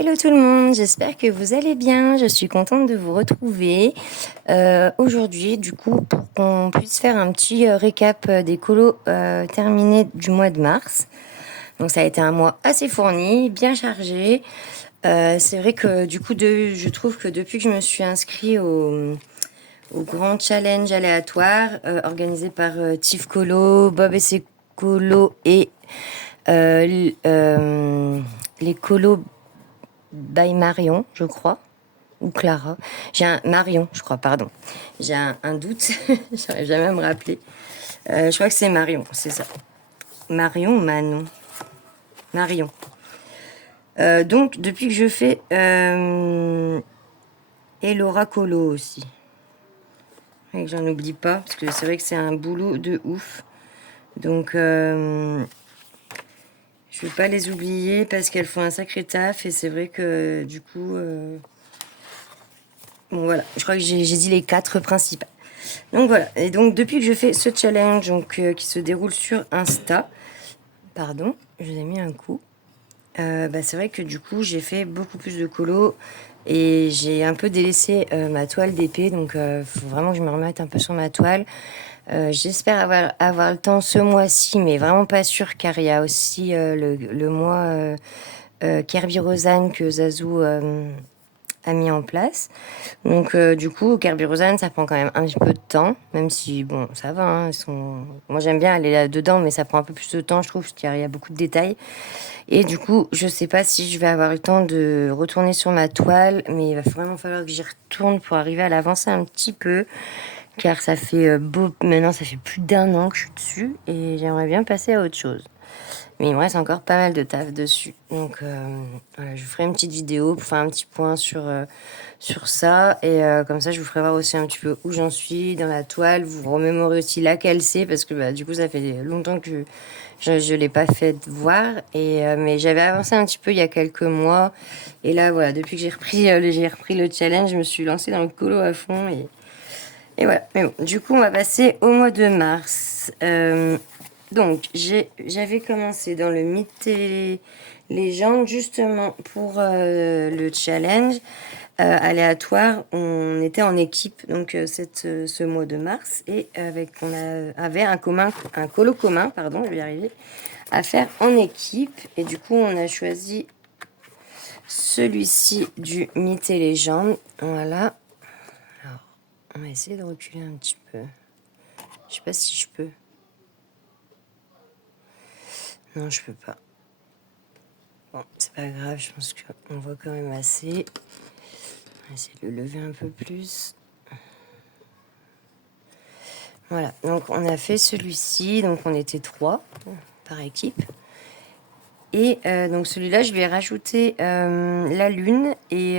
Hello tout le monde, j'espère que vous allez bien, je suis contente de vous retrouver aujourd'hui du coup pour qu'on puisse faire un petit récap des colos terminés du mois de mars. Donc ça a été un mois assez fourni, bien chargé. C'est vrai que du coup je trouve que depuis que je me suis inscrite au grand challenge aléatoire organisé par Tiff Colo, Bob et ses colos et les colos by Marion, je crois, ou Clara. Marion, je crois, pardon. J'ai un doute, j'arrive jamais à me rappeler. Je crois que c'est Marion, c'est ça. Marion ou Manon? Marion. Donc, depuis que je fais Elora Colo aussi. Et que j'en oublie pas, parce que c'est vrai que c'est un boulot de ouf. Donc, je vais pas les oublier parce qu'elles font un sacré taf. Et c'est vrai que du coup... bon voilà, je crois que j'ai dit les 4 principales. Donc voilà, et donc depuis que je fais ce challenge donc, qui se déroule sur Insta, pardon, je vous ai mis un coup, c'est vrai que du coup j'ai fait beaucoup plus de colos et j'ai un peu délaissé ma toile d'épée, donc faut vraiment que je me remette un peu sur ma toile. J'espère avoir le temps ce mois-ci, mais vraiment pas sûr car il y a aussi le mois Kirby Rosanne que Zazou a mis en place. Donc du coup, Kirby Rosanne, ça prend quand même un petit peu de temps, même si bon, ça va. Hein, moi, j'aime bien aller là-dedans, mais ça prend un peu plus de temps, je trouve, parce qu'il y a beaucoup de détails. Et du coup, je sais pas si je vais avoir le temps de retourner sur ma toile, mais il va vraiment falloir que j'y retourne pour arriver à l'avancer un petit peu, car ça fait maintenant, ça fait plus d'1 an que je suis dessus, et j'aimerais bien passer à autre chose. Mais il me reste encore pas mal de taf dessus. Donc voilà, je vous ferai une petite vidéo pour faire un petit point sur ça. Et comme ça, je vous ferai voir aussi un petit peu où j'en suis dans la toile. Vous remémorez aussi laquelle c'est parce que du coup, ça fait longtemps que je l'ai pas fait voir. Et mais j'avais avancé un petit peu il y a quelques mois. Et là, voilà, depuis que j'ai repris le challenge, je me suis lancée dans le colo à fond. Et voilà. Mais bon, du coup, on va passer au mois de mars. Donc, j'avais commencé dans le mythe et légende justement pour le challenge aléatoire. On était en équipe donc ce mois de mars et avait un colo commun, pardon, je vais y arriver, à faire en équipe. Et du coup, on a choisi celui-ci du mythe et légende. Voilà. Alors, on va essayer de reculer un petit peu. Je sais pas si je peux. Non, je peux pas. Bon, c'est pas grave, je pense qu'on voit quand même assez. On va essayer de le lever un peu plus. Voilà, donc on a fait celui-ci, donc on était 3 par équipe. Et donc celui-là, je vais rajouter la lune et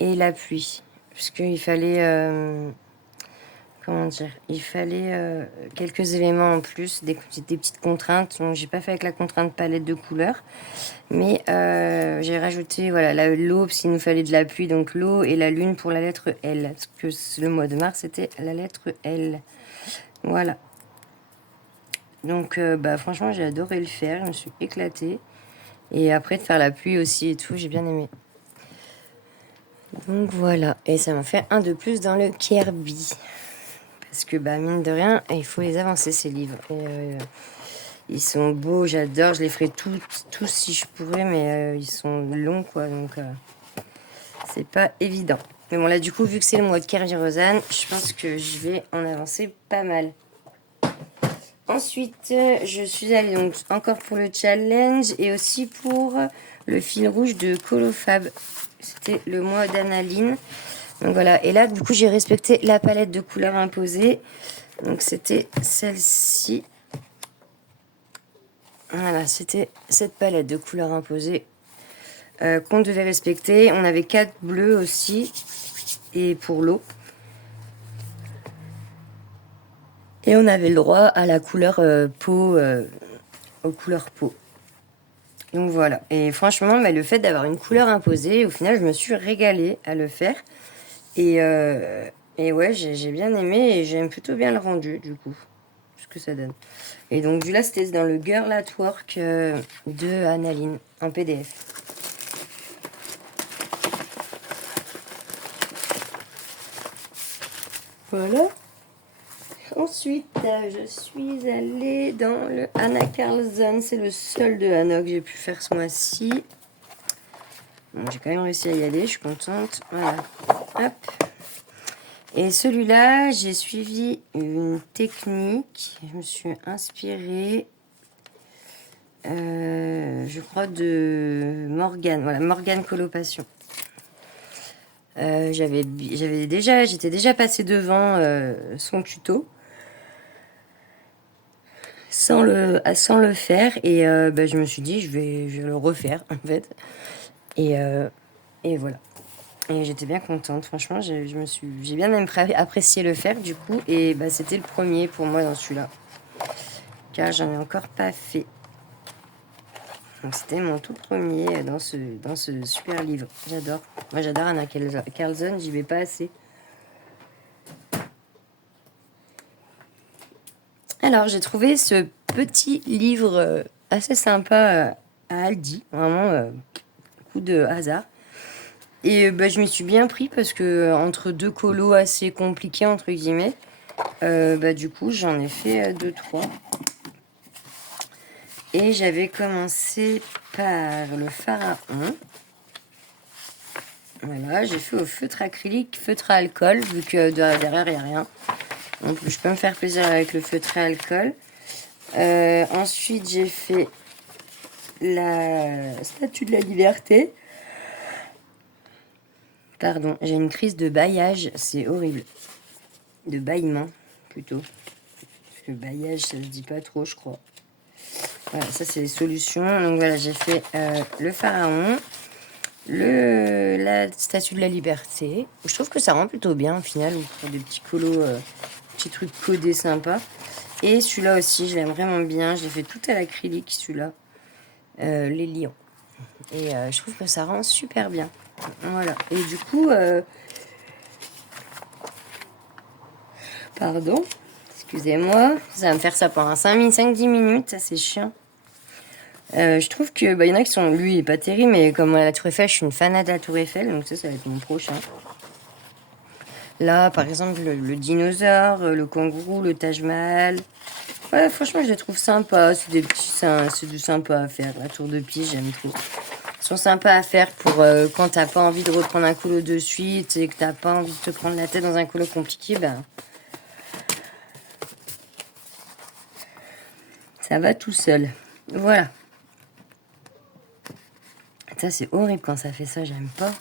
la pluie. Parce qu'il fallait... comment dire, il fallait quelques éléments en plus, des petites contraintes. Donc, j'ai pas fait avec la contrainte palette de couleurs, mais j'ai rajouté voilà l'eau parce qu'il nous fallait de la pluie, donc l'eau et la lune pour la lettre L, parce que le mois de mars c'était la lettre L. Voilà. Donc franchement j'ai adoré le faire, je me suis éclatée. Et après de faire la pluie aussi et tout, j'ai bien aimé. Donc voilà, et ça m'a fait un de plus dans le Kirby. Parce que mine de rien, il faut les avancer ces livres. Et, ils sont beaux, j'adore, je les ferai tous si je pourrais, mais ils sont longs quoi, donc c'est pas évident. Mais bon là du coup, vu que c'est le mois de Kirby Rosanne, je pense que je vais en avancer pas mal. Ensuite, je suis allée donc encore pour le challenge et aussi pour le fil rouge de Colofab. C'était le mois d'Analine. Donc voilà, et là du coup j'ai respecté la palette de couleurs imposée. Donc c'était celle-ci. Voilà, c'était cette palette de couleurs imposée qu'on devait respecter. On avait 4 bleus aussi, et pour l'eau. Et on avait le droit à la couleur peau, aux couleurs peau. Donc voilà, et franchement, le fait d'avoir une couleur imposée, au final, je me suis régalée à le faire. Et ouais, j'ai bien aimé et j'aime plutôt bien le rendu, du coup. ce que ça donne. Et donc, là, c'était dans le Girl at Work de Annaline, en PDF. Voilà. Ensuite, je suis allée dans le Anna Carlson. C'est le seul de Anna que j'ai pu faire ce mois-ci. Bon, j'ai quand même réussi à y aller, je suis contente. Voilà. Hop. Et celui-là, j'ai suivi une technique. Je me suis inspirée, je crois, de Morgane. Voilà, Morgane Coloration. J'étais déjà passée devant son tuto sans le faire, et je me suis dit je vais le refaire en fait, et voilà. Et j'étais bien contente, franchement, j'ai bien apprécié le faire du coup, et c'était le premier pour moi dans celui-là, car j'en ai encore pas fait. Donc c'était mon tout premier dans ce super livre. J'adore. Moi j'adore Anna Carlson, j'y vais pas assez. Alors j'ai trouvé ce petit livre assez sympa à Aldi, vraiment coup de hasard. Et je m'y suis bien pris parce que entre deux colos assez compliqués entre guillemets, du coup j'en ai fait 2-3. Et j'avais commencé par le Pharaon. Voilà, j'ai fait au feutre acrylique, feutre à alcool, vu que derrière il n'y a rien. Donc je peux me faire plaisir avec le feutre à alcool. Ensuite j'ai fait la Statue de la Liberté. Pardon, j'ai une crise de baillage, c'est horrible. De bâillement, plutôt. Parce que baillage, ça se dit pas trop, je crois. Voilà, ça c'est les solutions. Donc voilà, j'ai fait le Pharaon, la Statue de la Liberté. Je trouve que ça rend plutôt bien, au final, pour des petits colos, petits trucs codés sympas. Et celui-là aussi, je l'aime vraiment bien. Je l'ai fait tout à l'acrylique, celui-là. Les lions. Et je trouve que ça rend super bien. Voilà. Et du coup, pardon, excusez-moi, ça va me faire ça pendant 5-10 minutes, ça c'est chiant. Je trouve que y en a qui sont, lui il est pas terrible, mais comme à la Tour Eiffel, je suis une fanade de la Tour Eiffel, donc ça va être mon prochain. Là, par exemple, le dinosaure, le kangourou, le Taj Mahal. Ouais, franchement, je les trouve sympas. C'est du sympa à faire. La tour de Pise, j'aime trop. Ils sont sympas à faire pour quand t'as pas envie de reprendre un colo de suite et que t'as pas envie de te prendre la tête dans un colo compliqué, ça va tout seul. Voilà. Ça, c'est horrible quand ça fait ça, j'aime pas.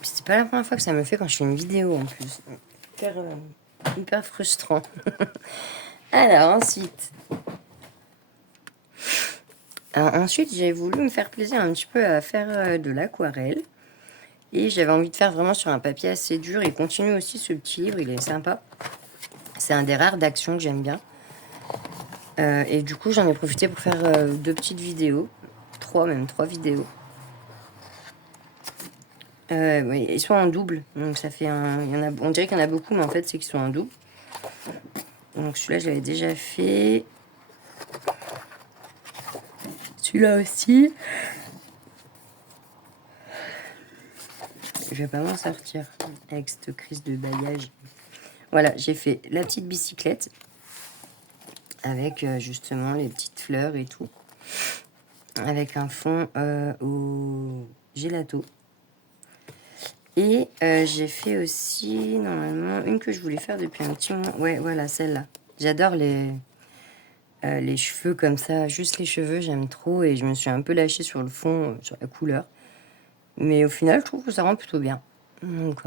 C'est pas la première fois que ça me fait quand je fais une vidéo en plus. Hyper frustrant. Alors, ensuite, j'ai voulu me faire plaisir un petit peu à faire de l'aquarelle. Et j'avais envie de faire vraiment sur un papier assez dur. Il continue aussi ce petit livre, il est sympa. C'est un des rares d'actions que j'aime bien. Et du coup, j'en ai profité pour faire 2 petites vidéos. 3 vidéos. Oui, ils sont en double. Donc ça fait on dirait qu'il y en a beaucoup, mais en fait, c'est qu'ils sont en double. Donc celui-là, je l'avais déjà fait. Celui-là aussi. Je vais pas m'en sortir avec cette crise de bailliage. Voilà, j'ai fait la petite bicyclette avec justement les petites fleurs et tout. Avec un fond au gelato. Et j'ai fait aussi, normalement, une que je voulais faire depuis un petit moment. Ouais, voilà, celle-là. J'adore les cheveux comme ça. Juste les cheveux, j'aime trop. Et je me suis un peu lâchée sur le fond, sur la couleur. Mais au final, je trouve que ça rend plutôt bien. Donc,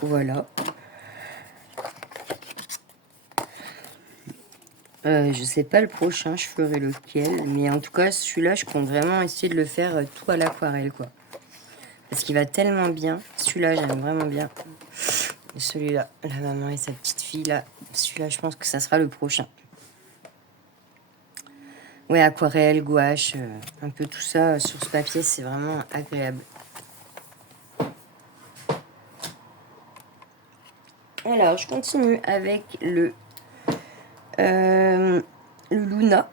voilà. Je sais pas le prochain, je ferai lequel. Mais en tout cas, celui-là, je compte vraiment essayer de le faire tout à l'aquarelle, quoi. Parce qu'il va tellement bien. Celui-là, j'aime vraiment bien. Et celui-là, la maman et sa petite fille, là. Celui-là, je pense que ça sera le prochain. Ouais, aquarelle, gouache, un peu tout ça sur ce papier, c'est vraiment agréable. Alors, je continue avec le Luna.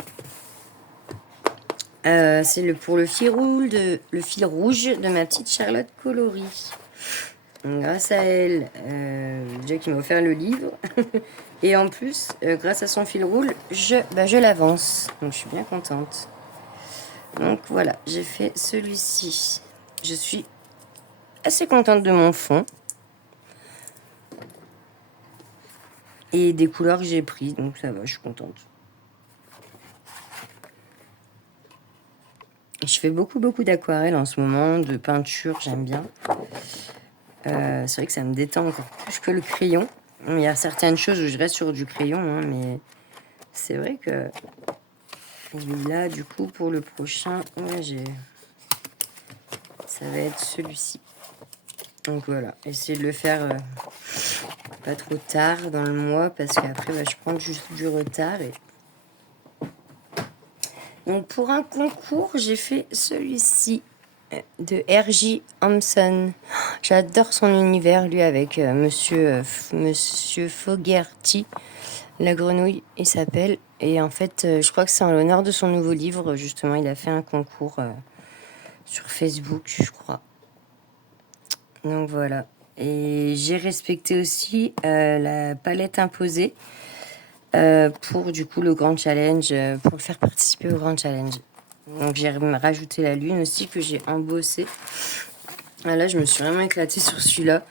C'est pour le fil rouge de ma petite Charlotte coloris. Donc, grâce à elle, déjà qui m'a offert le livre. Et en plus, grâce à son fil rouge, je l'avance. Donc je suis bien contente. Donc voilà, j'ai fait celui-ci. Je suis assez contente de mon fond. Et des couleurs que j'ai prises, donc ça va, je suis contente. Je fais beaucoup d'aquarelles en ce moment, de peinture, j'aime bien. C'est vrai que ça me détend encore plus que le crayon. Il y a certaines choses où je reste sur du crayon, hein, mais c'est vrai que... Et là, du coup, pour le prochain, ouais, ça va être celui-ci. Donc voilà, essayer de le faire pas trop tard dans le mois, parce qu'après, je prends juste du retard. Donc pour un concours, j'ai fait celui-ci de R.J. Hampson. J'adore son univers, lui, avec Monsieur Fogerty. La grenouille, il s'appelle. Et en fait, je crois que c'est en l'honneur de son nouveau livre. Justement, il a fait un concours sur Facebook, je crois. Donc voilà. Et j'ai respecté aussi la palette imposée pour du coup le grand challenge, pour le faire participer au grand challenge. Donc j'ai rajouté la lune aussi que j'ai embossé. Ah, là, je me suis vraiment éclatée sur celui-là.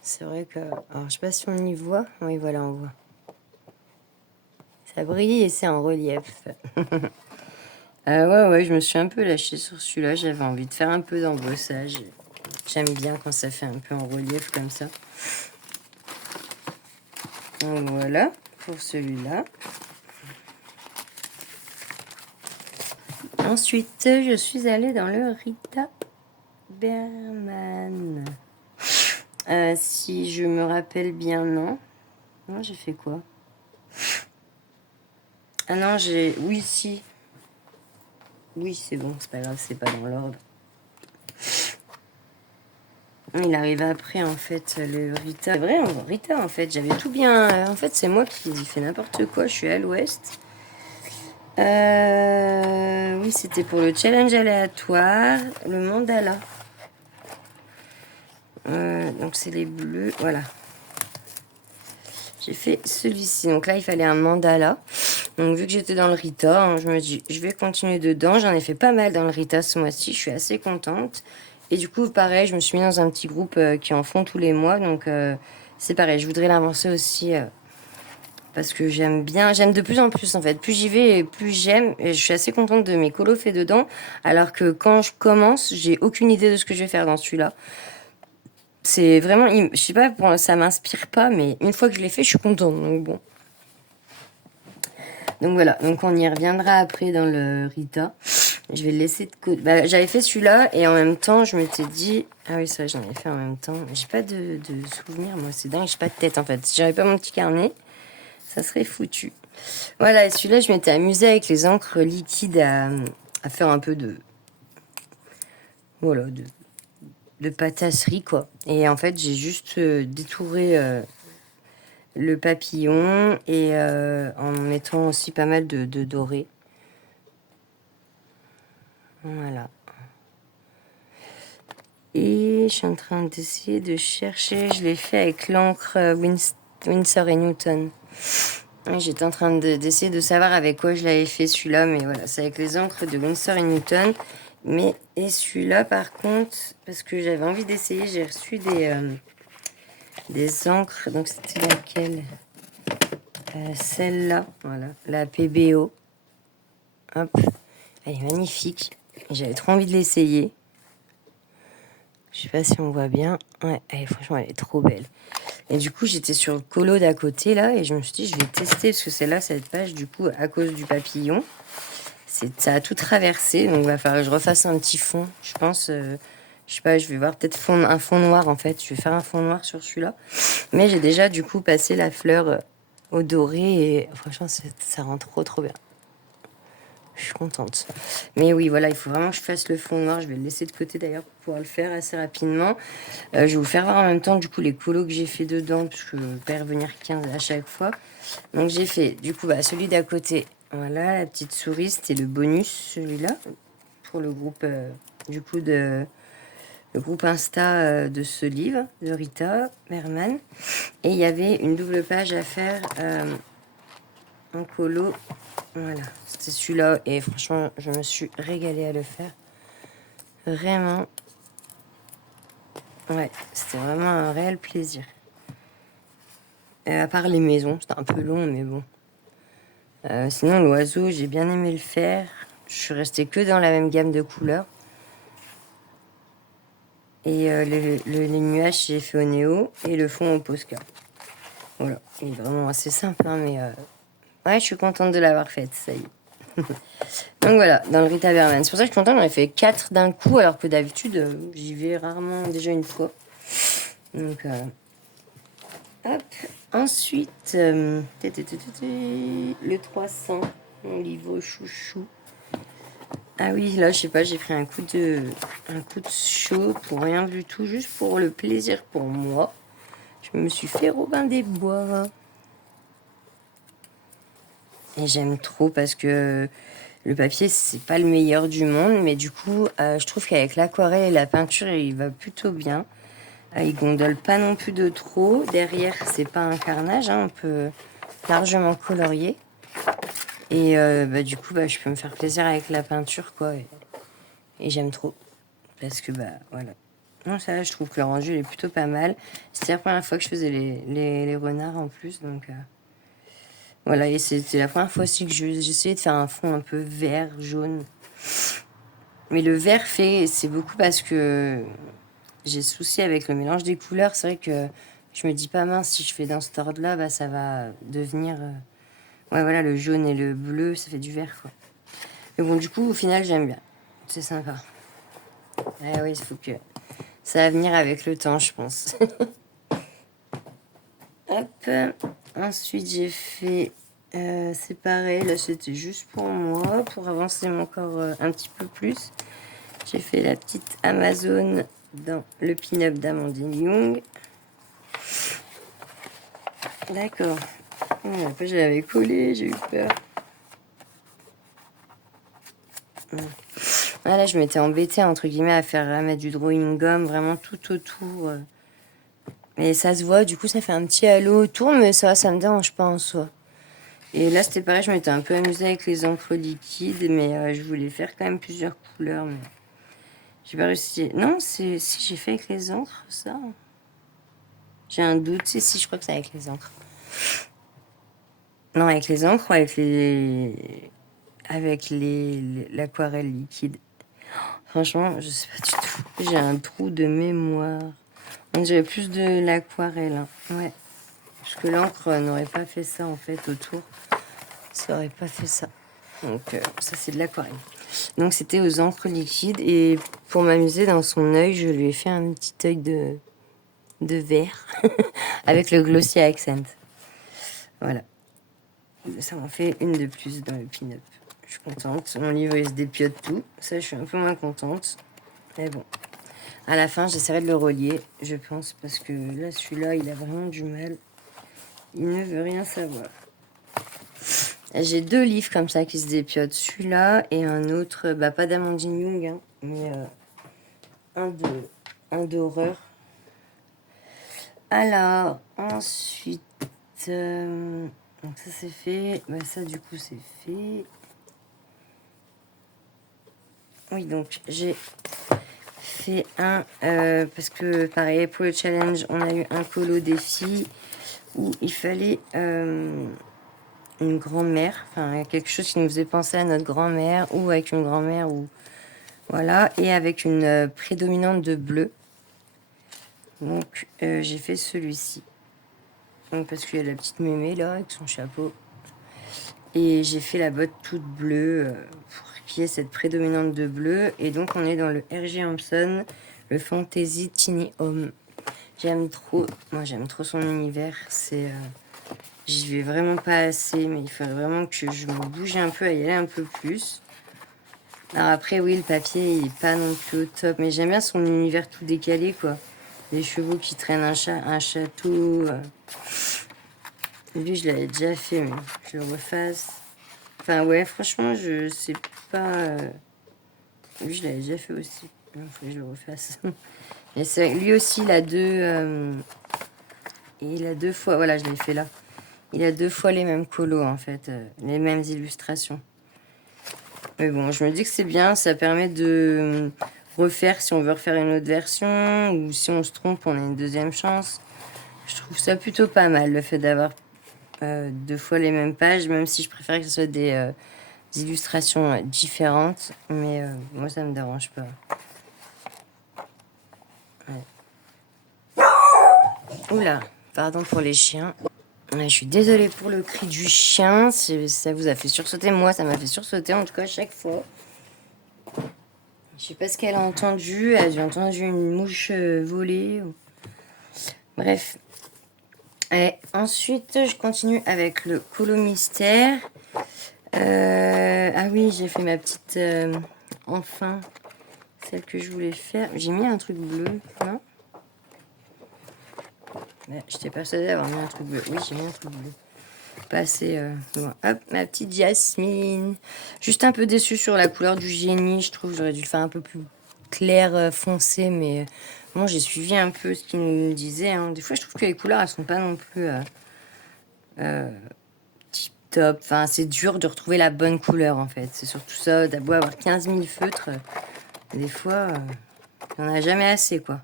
C'est vrai que... Alors, je sais pas si on y voit. Oui, voilà, on voit. Ça brille et c'est en relief. Ouais, je me suis un peu lâchée sur celui-là. J'avais envie de faire un peu d'embossage. J'aime bien quand ça fait un peu en relief comme ça. Donc voilà, pour celui-là. Ensuite, je suis allée dans le Rita Berman. Si je me rappelle bien, non. Non, j'ai fait quoi? Ah non, oui, si. Oui, c'est bon, c'est pas grave, c'est pas dans l'ordre. Il arrive après, en fait, le Rita. C'est vrai, Rita, en fait, j'avais tout bien... En fait, c'est moi qui fais n'importe quoi, je suis à l'ouest. Oui, c'était pour le challenge aléatoire, le mandala. Donc, c'est les bleus, voilà. J'ai fait celui-ci. Donc là, il fallait un mandala. Donc, vu que j'étais dans le Rita, hein, je me dis, je vais continuer dedans. J'en ai fait pas mal dans le Rita ce mois-ci. Je suis assez contente. Et du coup, pareil, je me suis mis dans un petit groupe qui en font tous les mois. Donc, c'est pareil. Je voudrais l'avancer aussi parce que j'aime bien. J'aime de plus en plus, en fait. Plus j'y vais, plus j'aime. Et je suis assez contente de mes colos faits dedans. Alors que quand je commence, j'ai aucune idée de ce que je vais faire dans celui-là. C'est vraiment... Je sais pas, ça m'inspire pas. Mais une fois que je l'ai fait, je suis contente. Donc, bon. Donc voilà, donc on y reviendra après dans le Rita. Je vais le laisser de côté. J'avais fait celui-là et en même temps, je m'étais dit... Ah oui, c'est vrai, j'en ai fait en même temps. J'ai pas de souvenirs, moi, c'est dingue, j'ai pas de tête en fait. Si j'avais pas mon petit carnet, ça serait foutu. Voilà, et celui-là, je m'étais amusée avec les encres liquides à faire un peu de... Voilà, de patasserie, quoi. Et en fait, j'ai juste détouré... le papillon et en mettant aussi pas mal de doré. Voilà. Et je suis en train d'essayer de chercher. Je l'ai fait avec l'encre Winsor et Newton. J'étais en train d'essayer de savoir avec quoi je l'avais fait celui-là. Mais voilà, c'est avec les encres de Winsor et Newton. Et celui-là, par contre, parce que j'avais envie d'essayer, j'ai reçu des encres. Donc c'était laquelle? Celle-là, voilà, la PBO. Hop, elle est magnifique. J'avais trop envie de l'essayer. Je sais pas si on voit bien. Ouais, franchement, elle est trop belle. Et du coup, j'étais sur le colo d'à côté, là, et je me suis dit, je vais tester, parce que celle-là, cette page, du coup, à cause du papillon, ça a tout traversé, donc il va falloir que je refasse un petit fond. Je pense, je sais pas, je vais voir peut-être un fond noir, en fait. Je vais faire un fond noir sur celui-là. Mais j'ai déjà, du coup, passé la fleur au doré, et franchement, ça rend trop bien. Je suis contente. Mais oui, voilà, il faut vraiment que je fasse le fond noir. Je vais le laisser de côté d'ailleurs pour pouvoir le faire assez rapidement. Je vais vous faire voir en même temps du coup les colos que j'ai fait dedans, parce que je ne vais pas y revenir 15 à chaque fois. Donc j'ai fait du coup celui d'à côté. Voilà, la petite souris, c'était le bonus, celui-là, pour le groupe du coup le groupe Insta de ce livre de Rita Berman. Et il y avait une double page à faire en colo. Voilà, c'était celui-là. Et franchement, je me suis régalée à le faire. Vraiment. Ouais, c'était vraiment un réel plaisir. À part les maisons, c'était un peu long, mais bon. Sinon, l'oiseau, j'ai bien aimé le faire. Je suis restée que dans la même gamme de couleurs. Et les nuages, j'ai fait au néo et le fond au Posca. Voilà, il est vraiment assez simple, hein, mais ouais, je suis contente de l'avoir faite, ça y est. Donc voilà, dans le Rita Berman. C'est pour ça que je suis contente, j'en ai fait 4 d'un coup, alors que d'habitude, j'y vais rarement déjà une fois. Donc, hop. Ensuite, le 300, mon livre chouchou. Ah oui, là, je sais pas, j'ai pris un coup de chaud pour rien du tout, juste pour le plaisir pour moi. Je me suis fait Robin des Bois. Et j'aime trop parce que le papier, c'est pas le meilleur du monde, mais du coup, je trouve qu'avec l'aquarelle et la peinture, il va plutôt bien. Il gondole pas non plus de trop. Derrière, c'est pas un carnage, hein, on peut largement colorier. Et du coup, je peux me faire plaisir avec la peinture, quoi. Et j'aime trop. Parce que, voilà. Non, ça, je trouve que le rendu est plutôt pas mal. C'était la première fois que je faisais les renards en plus, donc... Voilà, et c'était la première fois aussi que j'essayais de faire un fond un peu vert, jaune. Mais le vert c'est beaucoup parce que j'ai souci avec le mélange des couleurs. C'est vrai que je me dis pas mince, si je fais dans cet ordre-là, ça va devenir... Ouais, voilà, le jaune et le bleu, ça fait du vert, quoi. Mais bon, du coup, au final, j'aime bien. C'est sympa. Ah oui, il faut que... Ça va venir avec le temps, je pense. Hop. Ensuite, j'ai fait... c'est pareil, là, c'était juste pour moi, pour avancer mon corps un petit peu plus. J'ai fait la petite Amazon dans le pin-up d'Amandine Young. D'accord. Après, je l'avais collé, j'ai eu peur. Là, je m'étais embêtée, entre guillemets, à mettre du drawing gum vraiment tout autour. Mais ça se voit, du coup, ça fait un petit halo autour, mais ça me dérange pas en soi. Et là, c'était pareil, je m'étais un peu amusée avec les encres liquides, mais je voulais faire quand même plusieurs couleurs, mais j'ai pas réussi. Non, si j'ai fait avec les encres, ça. J'ai un doute, si, je crois que c'est avec les encres. Non, avec les encres ou avec l'aquarelle liquide. Franchement, je sais pas du tout. J'ai un trou de mémoire. On dirait plus de l'aquarelle, hein. Ouais. Parce que l'encre n'aurait pas fait ça, en fait, autour. Ça aurait pas fait ça. Donc, ça, c'est de l'aquarelle. Donc, c'était aux encres liquides. Et pour m'amuser dans son œil, je lui ai fait un petit œil de vert. Avec le Glossy Accent. Voilà. Ça m'en fait une de plus dans le pin-up. Je suis contente. Mon livre, il se dépiote tout. Ça, je suis un peu moins contente. Mais bon. À la fin, j'essaierai de le relier, je pense, parce que là, celui-là, il a vraiment du mal. Il ne veut rien savoir. J'ai 2 livres comme ça qui se dépiotent. Celui-là et un autre, pas d'Amandine Young, hein, mais un d'horreur. Alors, ensuite... donc ça, c'est fait. Ça, du coup, c'est fait. Oui, donc, j'ai fait un... parce que, pareil, pour le challenge, on a eu un colo défi où il fallait... une grand-mère, enfin quelque chose qui nous faisait penser à notre grand-mère, ou avec une grand-mère, ou voilà, et avec une prédominante de bleu. Donc j'ai fait celui-ci. Donc parce qu'il y a la petite mémé là avec son chapeau. Et j'ai fait la botte toute bleue pour qu'il y ait cette prédominante de bleu. Et donc on est dans le R.J. Hampson, le Fantasy Tiny Home. J'aime trop son univers, c'est... J'y vais vraiment pas assez, mais il faudrait vraiment que je me bouge un peu à y aller un peu plus. Alors après, oui, le papier, il est pas non plus au top. Mais j'aime bien son univers tout décalé, quoi. Les chevaux qui traînent un château. Lui, je l'avais déjà fait, mais je le refasse. Enfin, ouais, franchement, je sais pas... Lui, je l'avais déjà fait aussi. Il faut que je le refasse. Et lui aussi, il a deux fois... Voilà, je l'ai fait là. Il a deux fois les mêmes colos, en fait. Les mêmes illustrations. Mais bon, je me dis que c'est bien. Ça permet de refaire si on veut refaire une autre version. Ou si on se trompe, on a une deuxième chance. Je trouve ça plutôt pas mal, le fait d'avoir deux fois les mêmes pages. Même si je préfère que ce soit des illustrations différentes. Mais moi, ça me dérange pas. Ouais. Oula, pardon pour les chiens. Je suis désolée pour le cri du chien. Si ça vous a fait sursauter, moi, ça m'a fait sursauter, en tout cas, à chaque fois. Je sais pas ce qu'elle a entendu. Elle a dû entendu une mouche voler. Bref. Et ensuite, je continue avec le colo mystère. Ah oui, j'ai fait ma petite... enfin, celle que je voulais faire. J'ai mis un truc bleu, non? J'étais persuadée d'avoir mis un truc bleu. Oui, j'ai mis un truc bleu. Pas assez... bon. Hop, ma petite Jasmine. Juste un peu déçue sur la couleur du génie. Je trouve que j'aurais dû le faire un peu plus clair, foncé. Mais bon, j'ai suivi un peu ce qu'il nous disait. Hein. Des fois, je trouve que les couleurs, elles sont pas non plus... tip top. Enfin, c'est dur de retrouver la bonne couleur, en fait. C'est surtout ça. T'as beau avoir 15 000 feutres. Des fois, il n'y en a jamais assez, quoi.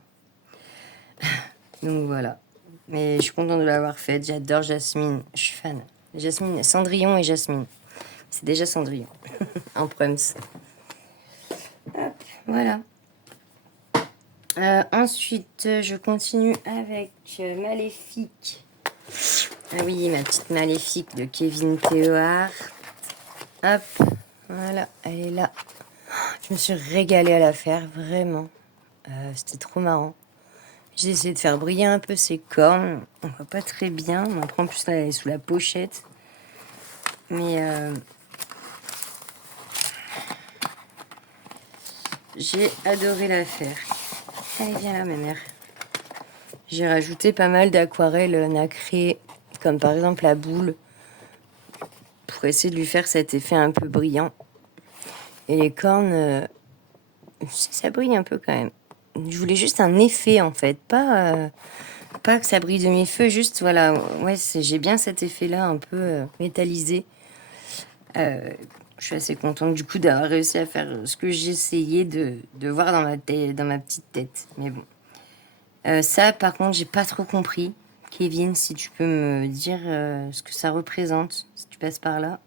Donc, voilà. Mais je suis contente de l'avoir faite. J'adore Jasmine. Je suis fan. Jasmine, Cendrillon et Jasmine. C'est déjà Cendrillon. En prums. Hop, voilà. Ensuite, je continue avec Maléfique. Ah oui, ma petite Maléfique de Kevin Théohard. Hop, voilà, elle est là. Je me suis régalée à la faire, vraiment. C'était trop marrant. J'ai essayé de faire briller un peu ses cornes. On voit pas très bien. Après, en plus, là, elle est sous la pochette. Mais j'ai adoré la faire. Allez, viens là, ma mère. J'ai rajouté pas mal d'aquarelles nacrées, comme par exemple la boule, pour essayer de lui faire cet effet un peu brillant. Et les cornes, ça brille un peu quand même. Je voulais juste un effet, en fait, pas que ça brille de mes feux, juste, voilà, ouais, j'ai bien cet effet-là, un peu métallisé. Je suis assez contente, du coup, d'avoir réussi à faire ce que j'essayais de voir dans ma petite tête. Mais bon. Ça, par contre, j'ai pas trop compris. Kevin, si tu peux me dire ce que ça représente, si tu passes par là.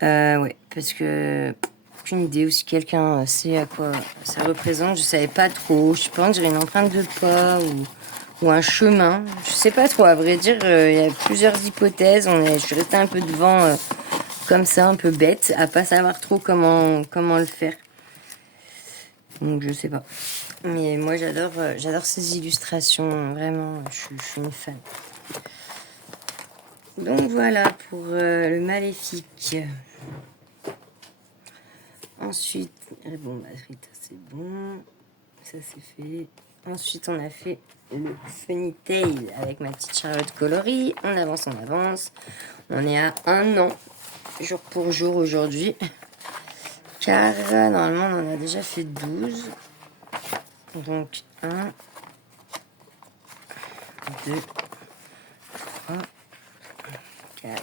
Ouais, parce que aucune idée, ou si quelqu'un sait à quoi ça représente, je savais pas trop. Je pense que j'ai une empreinte de pas ou un chemin. Je sais pas trop, à vrai dire, il y a plusieurs hypothèses. Je suis restée un peu devant, comme ça, un peu bête, à pas savoir trop comment le faire. Donc je sais pas. Mais moi j'adore ces illustrations, vraiment, je suis une fan. Donc voilà pour le Maléfique. Ensuite, bon, Rita c'est bon, ça c'est fait. Ensuite on a fait le Funny Tail avec ma petite Charlotte coloris. On avance. On est à 1 an, jour pour jour aujourd'hui. Car normalement on en a déjà fait 12. Donc 1, 2, 3, 4,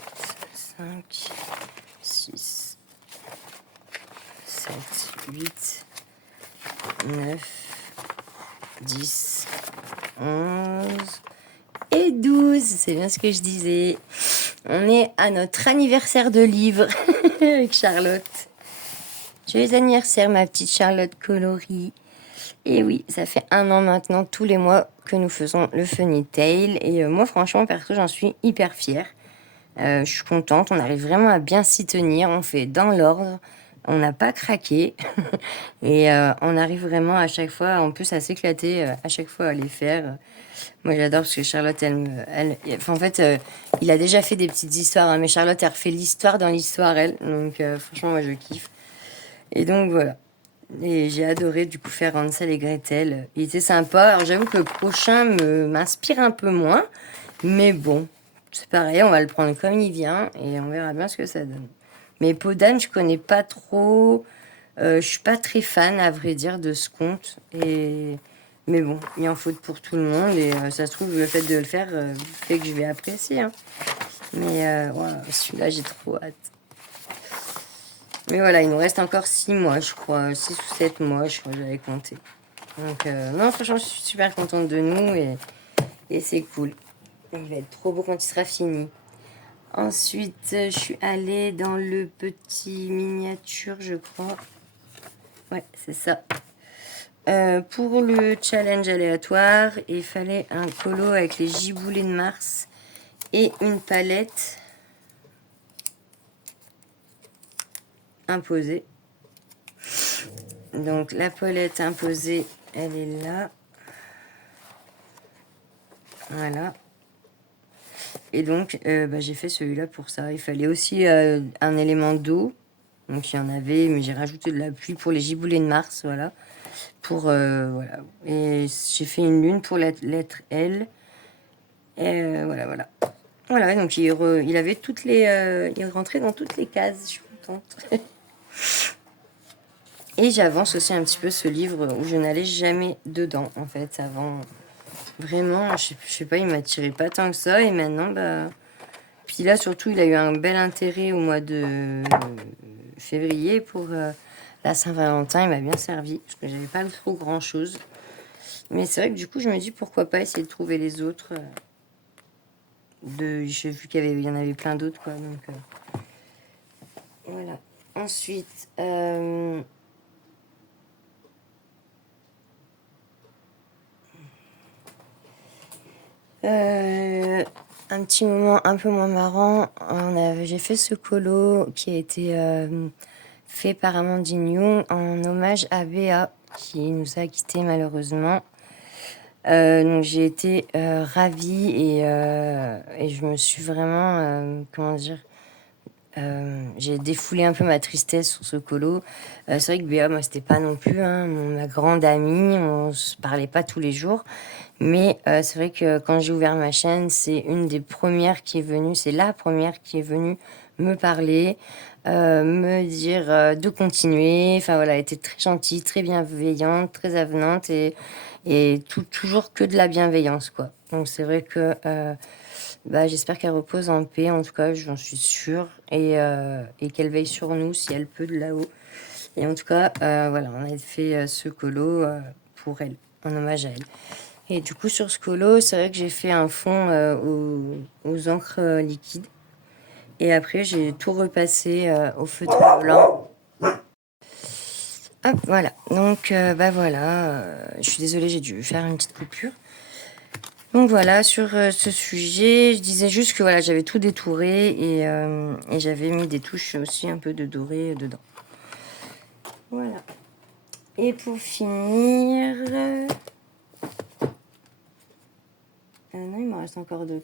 5, 6, 7, 8, 9, 10, 11 et 12. C'est bien ce que je disais. On est à notre anniversaire de livre avec Charlotte. Joyeux anniversaire, ma petite Charlotte coloris. Et oui, ça fait 1 an maintenant, tous les mois, que nous faisons le Funny Tail. Et moi, franchement, perso, j'en suis hyper fière. Je suis contente, on arrive vraiment à bien s'y tenir. On fait dans l'ordre, on n'a pas craqué. Et on arrive vraiment à chaque fois, en plus, à s'éclater, à chaque fois à les faire. Moi, j'adore parce que Charlotte, en fait, il a déjà fait des petites histoires, hein, mais Charlotte, elle refait l'histoire dans l'histoire, elle. Donc, franchement, moi, je kiffe. Et donc voilà. Et j'ai adoré du coup faire Hansel et Gretel. Il était sympa. Alors j'avoue que le prochain m'inspire un peu moins. Mais bon, c'est pareil, on va le prendre comme il vient et on verra bien ce que ça donne. Mais Peau d'âne, je connais pas trop. Je suis pas très fan, à vrai dire, de ce conte. Mais bon, il en faut pour tout le monde. Et ça se trouve, le fait de le faire fait que je vais apprécier. Hein. Mais voilà, celui-là, j'ai trop hâte. Mais voilà, il nous reste encore 6 mois, je crois. 6 ou 7 mois, je crois que j'avais compté. Donc, non, franchement, je suis super contente de nous et c'est cool. Il va être trop beau quand il sera fini. Ensuite, je suis allée dans le petit miniature, je crois. Ouais, c'est ça. Pour le challenge aléatoire, il fallait un colo avec les giboulées de Mars et une palette imposée. Donc la palette imposée, elle est là. Voilà. Et donc, j'ai fait celui-là pour ça. Il fallait aussi un élément d'eau. Donc il y en avait, mais j'ai rajouté de la pluie pour les giboulées de Mars, voilà. Voilà. Et j'ai fait une lune pour la lettre L. Et voilà. Voilà, donc il avait toutes les... il rentrait dans toutes les cases, je suis contente. Et j'avance aussi un petit peu ce livre où je n'allais jamais dedans, en fait, avant. Vraiment, je sais pas, il m'attirait pas tant que ça. Et maintenant, Puis là, surtout, il a eu un bel intérêt au mois de février pour la Saint-Valentin. Il m'a bien servi, parce que j'avais pas trop grand-chose. Mais c'est vrai que du coup, je me dis pourquoi pas essayer de trouver les autres. J'ai vu y en avait plein d'autres, quoi. Donc, voilà. Ensuite, un petit moment un peu moins marrant. J'ai fait ce colo qui a été fait par Amandine Young en hommage à Béa, qui nous a quittés malheureusement. Donc j'ai été ravie et je me suis vraiment, comment dire, j'ai défoulé un peu ma tristesse sur ce colo. C'est vrai que Béa, moi, c'était pas non plus ma grande amie, on se parlait pas tous les jours. Mais c'est vrai que quand j'ai ouvert ma chaîne, c'est une des premières qui est venue, c'est la première qui est venue me parler, me dire de continuer. Enfin voilà, elle était très gentille, très bienveillante, très avenante et toujours que de la bienveillance, quoi. Donc c'est vrai que j'espère qu'elle repose en paix, en tout cas, j'en suis sûre, et qu'elle veille sur nous si elle peut de là-haut. Et en tout cas, voilà, on a fait ce colo pour elle, en hommage à elle. Et du coup, sur ce colo, c'est vrai que j'ai fait un fond aux encres liquides. Et après, j'ai tout repassé au feutre blanc. Hop, voilà. Donc, voilà. Je suis désolée, j'ai dû faire une petite coupure. Donc voilà, sur ce sujet, je disais juste que voilà, j'avais tout détouré et j'avais mis des touches aussi un peu de doré dedans. Voilà. Et pour finir... non, il me reste encore 2-3.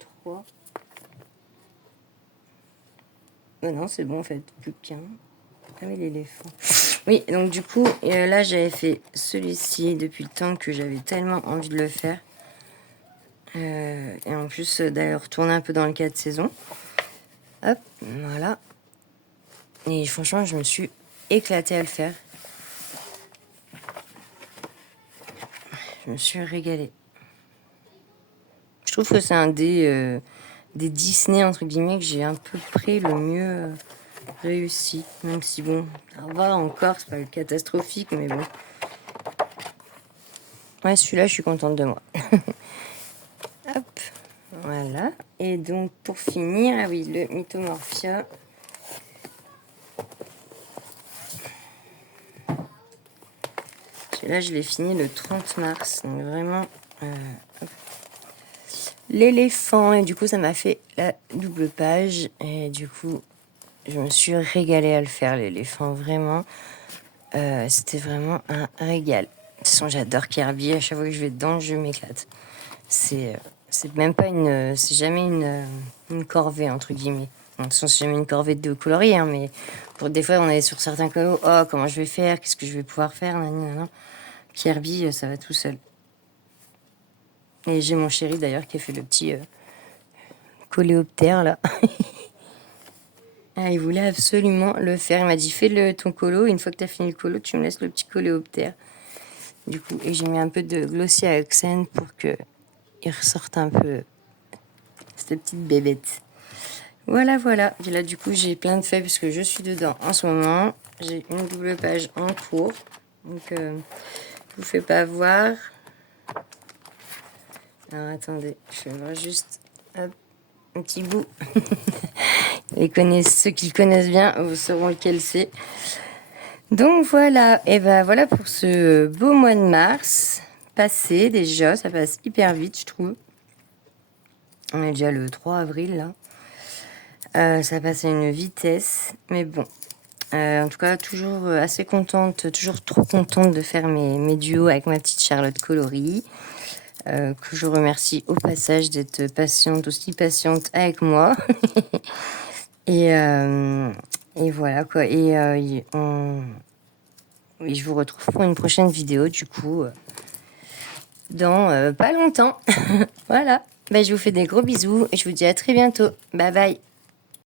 Non, c'est bon en fait, plus qu'un. Ah oui, l'éléphant. Oui, donc du coup, là j'avais fait celui-ci depuis le temps que j'avais tellement envie de le faire. Et en plus d'aller retourner un peu dans le 4 saisons. Hop, voilà. Et franchement, je me suis éclatée à le faire. Je me suis régalée. Je trouve que c'est un des Disney, entre guillemets, que j'ai un peu près le mieux réussi. Même si, bon, ça va encore, c'est pas catastrophique, mais bon. Ouais, celui-là, je suis contente de moi. Hop, voilà. Et donc, pour finir, ah oui, le Mythomorphia. Celui-là, je l'ai fini le 30 mars. Donc, vraiment, l'éléphant. Et du coup, ça m'a fait la double page. Et du coup, je me suis régalée à le faire, l'éléphant, vraiment. C'était vraiment un régal. De toute façon, j'adore Kirby. À chaque fois que je vais dedans, je m'éclate. C'est même pas c'est jamais une corvée, entre guillemets. De toute façon, j'ai mis une corvée de coloris, hein, mais pour des fois, on est sur certains colos. Oh, comment je vais faire? Qu'est-ce que je vais pouvoir faire? Nanana. Kirby, ça va tout seul. Et j'ai mon chéri d'ailleurs qui a fait le petit coléoptère là. Ah, il voulait absolument le faire. Il m'a dit fais ton colo. Une fois que tu as fini le colo, tu me laisses le petit coléoptère. Du coup, et j'ai mis un peu de Glossy Accent pour que il ressorte un peu cette petite bébête. Voilà, voilà. Et là, du coup, j'ai plein de feuilles parce que je suis dedans en ce moment. J'ai une double page en cours. Donc, je vous fais pas voir. Alors, attendez, je vais voir juste hop, un petit bout. Ceux qui le connaissent bien, vous sauront lequel c'est. Donc, voilà. Et ben voilà pour ce beau mois de mars. Passé déjà, ça passe hyper vite, je trouve. On est déjà le 3 avril, là. Ça passe à une vitesse, mais bon. En tout cas, toujours assez contente, toujours trop contente de faire mes duos avec ma petite Charlotte Coloris. Que je remercie au passage d'être patiente, aussi patiente avec moi. et voilà quoi. Et je vous retrouve pour une prochaine vidéo, du coup, dans pas longtemps. Voilà. Ben, je vous fais des gros bisous et je vous dis à très bientôt. Bye bye.